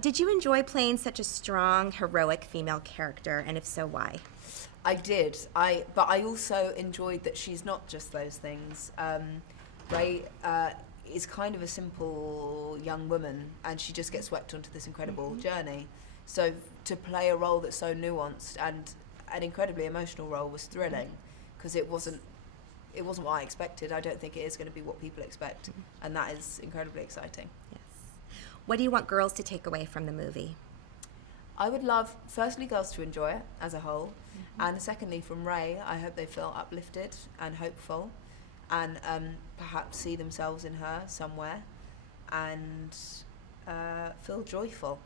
Did you enjoy playing such a strong, heroic female character, and if so, why? I did. But I also enjoyed that she's not just those things. Rey is kind of a simple young woman, and she just gets swept onto this incredible journey. So to play a role that's so nuanced and an incredibly emotional role was thrilling, because it wasn't what I expected. I don't think it is going to be what people expect, and that is incredibly exciting. Yes. What do you want girls to take away from the movie? I would love, firstly, girls to enjoy it as a whole, and secondly, from Rey, I hope they feel uplifted and hopeful, and perhaps see themselves in her somewhere, and feel joyful.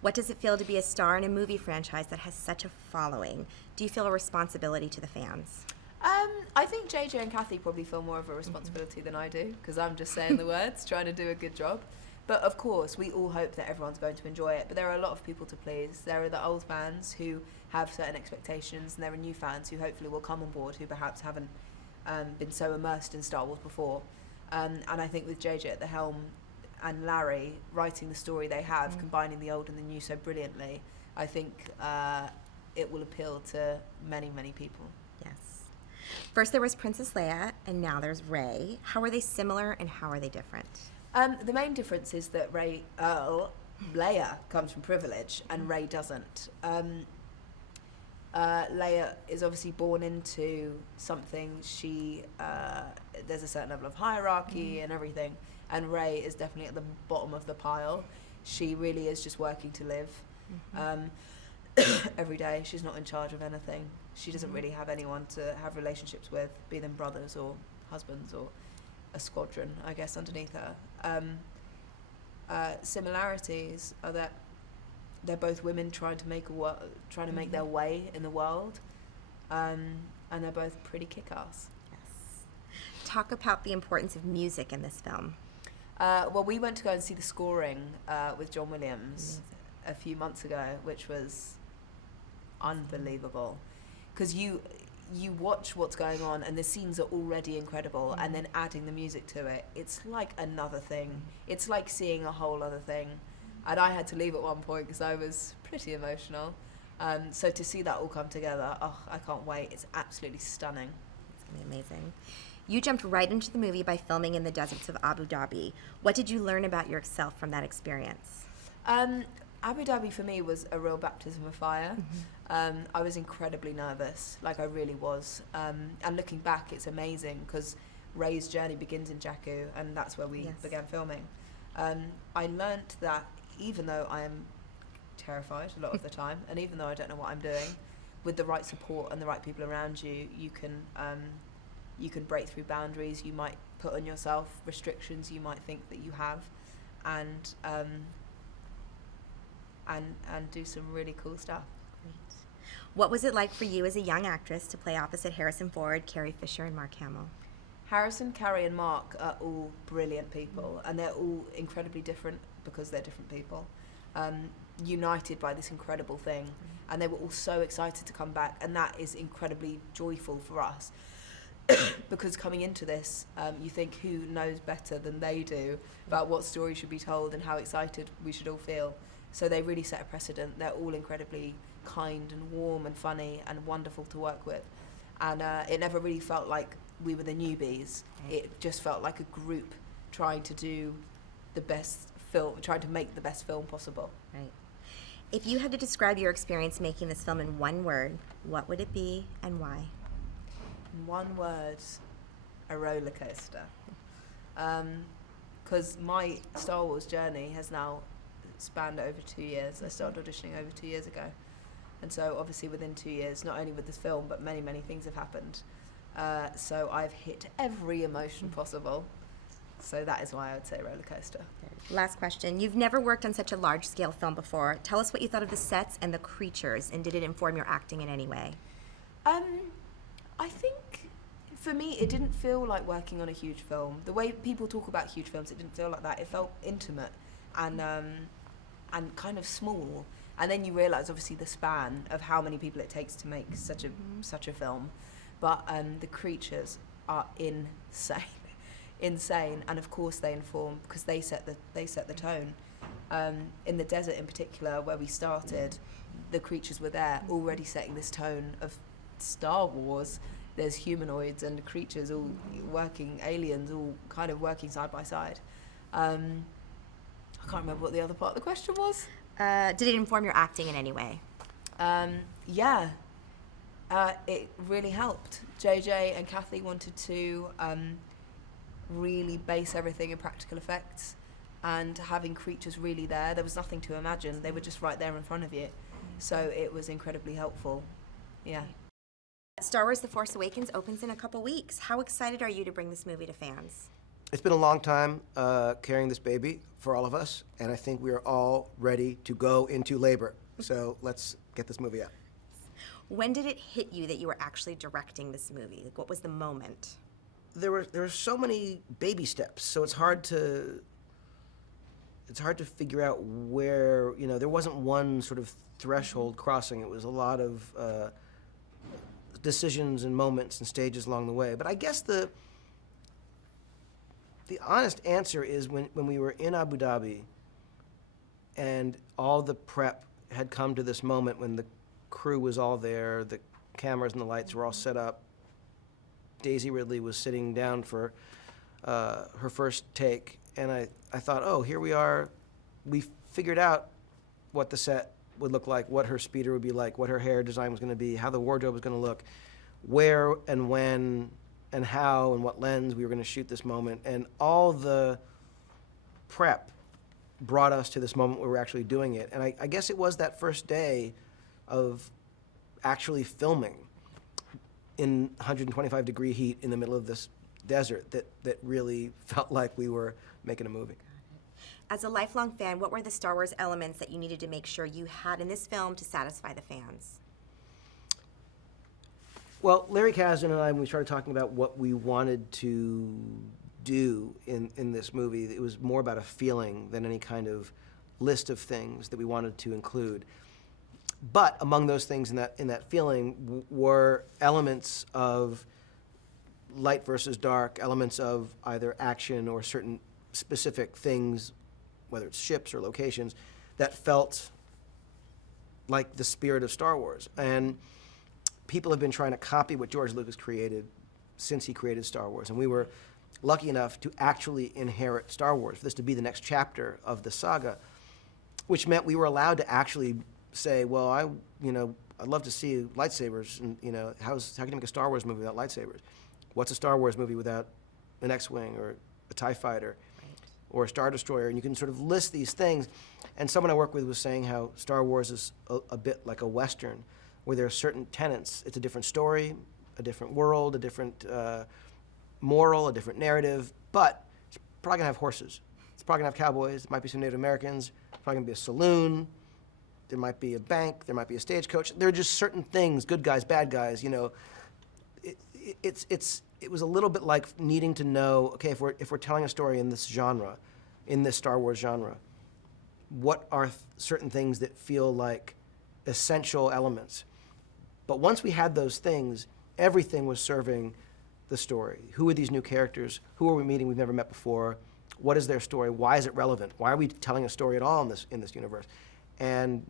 What does it feel to be a star in a movie franchise that has such a following? Do you feel a responsibility to the fans? I think JJ and Kathy probably feel more of a responsibility than I do, because I'm just saying the words, trying to do a good job. But of course, we all hope that everyone's going to enjoy it. But there are a lot of people to please. There are the old fans who have certain expectations, and there are new fans who hopefully will come on board who perhaps haven't been so immersed in Star Wars before. And I think with JJ at the helm and Larry writing the story they have, combining the old and the new so brilliantly, I think it will appeal to many, many people. Yes. First there was Princess Leia, and now there's Rey. How are they similar, and how are they different? The main difference is that Leia comes from privilege, and Rey doesn't. Leia is obviously born into something. There's a certain level of hierarchy and everything, and Rey is definitely at the bottom of the pile. She really is just working to live every day. She's not in charge of anything. She doesn't really have anyone to have relationships with, be them brothers or husbands or a squadron, I guess, underneath her. Similarities are that they're both women trying to make their way in the world, and they're both pretty kick-ass. Yes. Talk about the importance of music in this film. Well, we went to go and see the scoring with John Williams a few months ago, which was unbelievable, because you watch what's going on and the scenes are already incredible, and then adding the music to it, it's like another thing. It's like seeing a whole other thing, and I had to leave at one point because I was pretty emotional. So to see that all come together, I can't wait. It's absolutely stunning. It's going to be amazing. You jumped right into the movie by filming in the deserts of Abu Dhabi. What did you learn about yourself from that experience? Abu Dhabi for me was a real baptism of fire. I was incredibly nervous, like I really was. And looking back, it's amazing because Rey's journey begins in Jakku, and that's where we began filming. I learnt that even though I am terrified a lot of the time, and even though I don't know what I'm doing, with the right support and the right people around you, you can break through boundaries. You might put on yourself restrictions you might think that you have, and do some really cool stuff. Great. What was it like for you as a young actress to play opposite Harrison Ford, Carrie Fisher, and Mark Hamill? Harrison, Carrie, and Mark are all brilliant people, and they're all incredibly different because they're different people, united by this incredible thing. And they were all so excited to come back, and that is incredibly joyful for us. Because coming into this, you think, who knows better than they do about what story should be told and how excited we should all feel. So they really set a precedent. They're all incredibly kind and warm and funny and wonderful to work with. And it never really felt like we were the newbies. It just felt like a group trying to do the best film, trying to make the best film possible. Right. If you had to describe your experience making this film in one word, what would it be and why? In one word, a roller coaster. Because my Star Wars journey has now spanned over 2 years. I started auditioning over 2 years ago. And so obviously within 2 years, not only with this film, but many, many things have happened. So I've hit every emotion possible. So that is why I would say roller coaster. Last question. You've never worked on such a large-scale film before. Tell us what you thought of the sets and the creatures, and did it inform your acting in any way? I think for me, it didn't feel like working on a huge film. The way people talk about huge films, it didn't feel like that. It felt intimate and kind of small. And then you realise, obviously, the span of how many people it takes to make such a film. But the creatures are insane, and of course they inform because they set the tone. In the desert in particular, where we started, the creatures were there, already setting this tone of Star Wars. There's humanoids and creatures all working, aliens all kind of working side by side. I can't remember what the other part of the question was. Did it inform your acting in any way? Yeah, it really helped. JJ and Kathy wanted to really base everything in practical effects, and having creatures really there was nothing to imagine. They were just right there in front of you. So it was incredibly helpful. Yeah. Star Wars The Force Awakens opens in a couple weeks. How excited are you to bring this movie to fans? It's been a long time carrying this baby for all of us, and I think we are all ready to go into labor. So let's get this movie out. When did it hit you that you were actually directing this movie? Like, what was the moment? There were so many baby steps, so it's hard to figure out where, there wasn't one sort of threshold crossing. It was a lot of decisions and moments and stages along the way. But I guess the honest answer is when we were in Abu Dhabi and all the prep had come to this moment when the crew was all there, the cameras and the lights were all set up. Daisy Ridley was sitting down for her first take, and I thought, oh, here we are. We figured out what the set would look like, what her speeder would be like, what her hair design was going to be, how the wardrobe was going to look, where and when and how and what lens we were going to shoot this moment. And all the prep brought us to this moment where we're actually doing it. And I guess it was that first day of actually filming in 125-degree heat in the middle of this desert that really felt like we were making a movie. As a lifelong fan, what were the Star Wars elements that you needed to make sure you had in this film to satisfy the fans? Well, Larry Kasdan and I, when we started talking about what we wanted to do in this movie, it was more about a feeling than any kind of list of things that we wanted to include. But among those things in that feeling were elements of light versus dark, elements of either action or certain specific things, whether it's ships or locations, that felt like the spirit of Star Wars. And people have been trying to copy what George Lucas created since he created Star Wars. And we were lucky enough to actually inherit Star Wars, for this to be the next chapter of the saga, which meant we were allowed to actually say, well, I'd love to see lightsabers, and how can you make a Star Wars movie without lightsabers? What's a Star Wars movie without an X-Wing or a TIE fighter? Or a Star Destroyer, and you can sort of list these things. And someone I work with was saying how Star Wars is a bit like a Western, where there are certain tenets. It's a different story, a different world, a different moral, a different narrative, but it's probably gonna have horses. It's probably gonna have cowboys. There might be some Native Americans. It's probably gonna be a saloon. There might be a bank. There might be a stagecoach. There are just certain things, good guys, bad guys. It was a little bit like needing to know, okay, if we're telling a story in this genre, in this Star Wars genre, what are certain things that feel like essential elements? But once we had those things, everything was serving the story. Who are these new characters? Who are we meeting we've never met before? What is their story? Why is it relevant? Why are we telling a story at all in this universe? And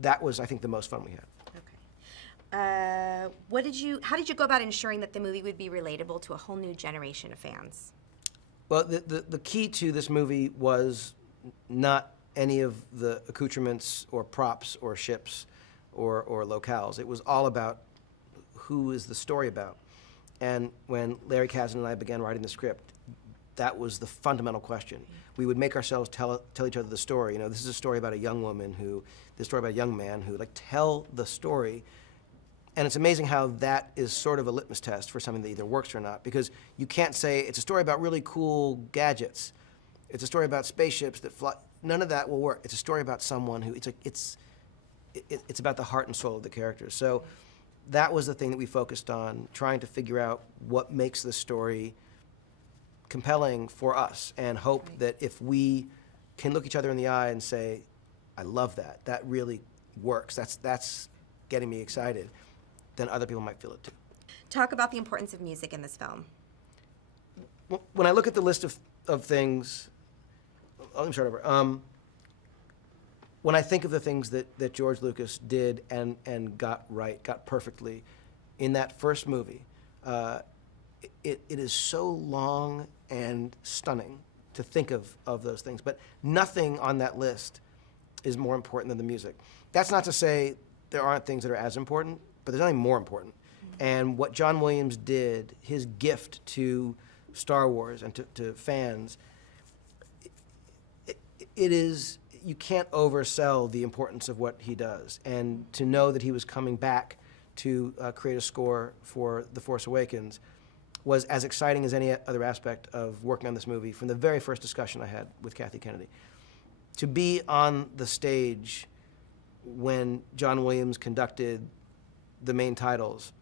that was, I think, the most fun we had. How did you go about ensuring that the movie would be relatable to a whole new generation of fans? Well, the key to this movie was not any of the accoutrements or props or ships or locales. It was all about who is the story about. And when Larry Kasdan and I began writing the script, that was the fundamental question. We would make ourselves tell each other the story. This is a story about a young woman this story about a young man who, tell the story. And it's amazing how that is sort of a litmus test for something that either works or not, because you can't say it's a story about really cool gadgets. It's a story about spaceships that fly. None of that will work. It's a story about someone who, it's about the heart and soul of the characters. So that was the thing that we focused on, trying to figure out what makes the story compelling for us, and hope that if we can look each other in the eye and say, I love that, that really works, that's getting me excited, then other people might feel it too. Talk about the importance of music in this film. When I look at the list of things, let me start over. when I think of the things that George Lucas did and got right, got perfectly in that first movie, it is so long and stunning to think of those things. But nothing on that list is more important than the music. That's not to say there aren't things that are as important, but there's nothing more important. And what John Williams did, his gift to Star Wars and to fans, it is, you can't oversell the importance of what he does. And to know that he was coming back to create a score for The Force Awakens was as exciting as any other aspect of working on this movie from the very first discussion I had with Kathy Kennedy. To be on the stage when John Williams conducted the main titles,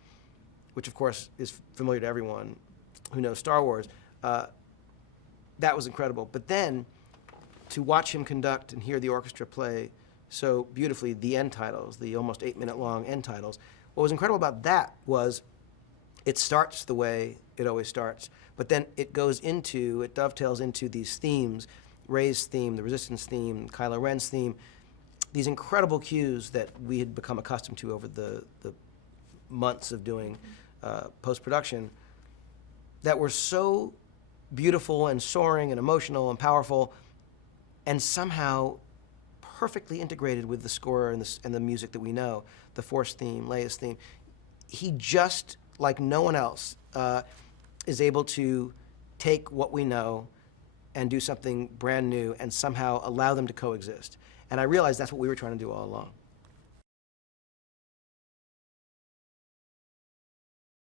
which of course is familiar to everyone who knows Star Wars, that was incredible. But then to watch him conduct and hear the orchestra play so beautifully the end titles, the almost 8-minute long end titles, what was incredible about that was it starts the way it always starts, but then it dovetails into these themes, Rey's theme, the Resistance theme, Kylo Ren's theme, these incredible cues that we had become accustomed to over the months of doing post-production that were so beautiful and soaring and emotional and powerful and somehow perfectly integrated with the score and the music that we know, the Force theme, Leia's theme. He just, like no one else, is able to take what we know and do something brand new and somehow allow them to coexist. And I realized that's what we were trying to do all along.